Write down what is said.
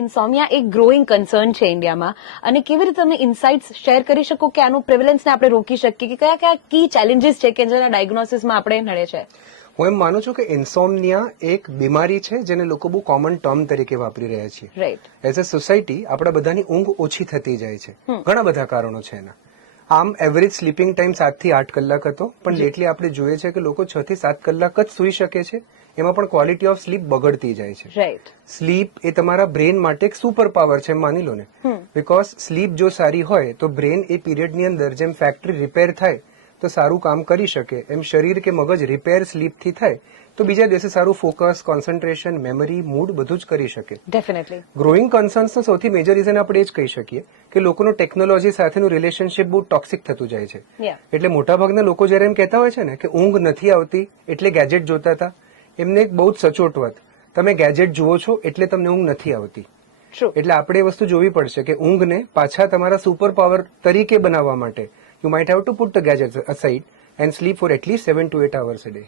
ઇન્સોમિયા એક growing concern છે ઇન્ડિયામાં અને કેવી રીતે તમે ઇન્સાઇટ્સ શેર કરી શકો કે આનું પ્રિવેલન્સને આપણે રોકી શકીએ કે કયા કયા કી ચેલેન્જીસ છે કે જેના ડાયગ્નોસિસમાં આપણે નડે છે? હું એમ માનું છું કે ઇન્સોમનિયા એક બીમારી છે જેને લોકો બહુ કોમન ટર્મ તરીકે વાપરી રહ્યા છે. રાઈટ. એઝ અ સોસાયટી આપણા બધાની ઊંઘ ઓછી થતી જાય છે. ઘણા બધા કારણો છે એના. આમ એવરેજ સ્લીપિંગ ટાઈમ 7 થી 8 કલાક હતો, પણ લેટલી આપણે જોઈએ છે કે લોકો 6 થી 7 કલાક જ સૂઈ શકે છે. એમાં પણ ક્વોલિટી ઓફ સ્લીપ બગડતી જાય છે. રાઈટ. સ્લીપ એ તમારા બ્રેન માટે એક સુપર પાવર છે, માની લો ને. બીકોઝ સ્લીપ જો સારી હોય તો બ્રેન એ પીરિયડની અંદર જેમ ફેક્ટરી રિપેર થાય તો સારું કામ કરી શકે, એમ શરીર કે મગજ રિપેર સ્લીપથી થાય તો બીજા દિવસે સારું ફોકસ, કોન્સન્ટ્રેશન, મેમરી, મૂડ બધું જ કરી શકે. ડેફિનેટલી. ગ્રોઈંગ કન્સર્ન્સનો સૌથી મેજર રીઝન આપણે એ જ કહી શકીએ કે લોકોનું ટેકનોલોજી સાથેનું રિલેશનશિપ બહુ ટોક્સિક થતું જાય છે. એટલે મોટાભાગના લોકો જયારે એમ કહેતા હોય છે ને કે ઊંઘ નથી આવતી એટલે ગેજેટ જોતા હતા, એમને એક બહુ જ સચોટ વાત, તમે ગેજેટ જુઓ છો એટલે તમને ઊંઘ નથી આવતી. એટલે આપણે એ વસ્તુ જોવી પડશે કે ઊંઘને પાછા તમારા સુપર પાવર તરીકે બનાવવા માટે you might have to put the gadgets aside and sleep for at least 7 to 8 hours a day.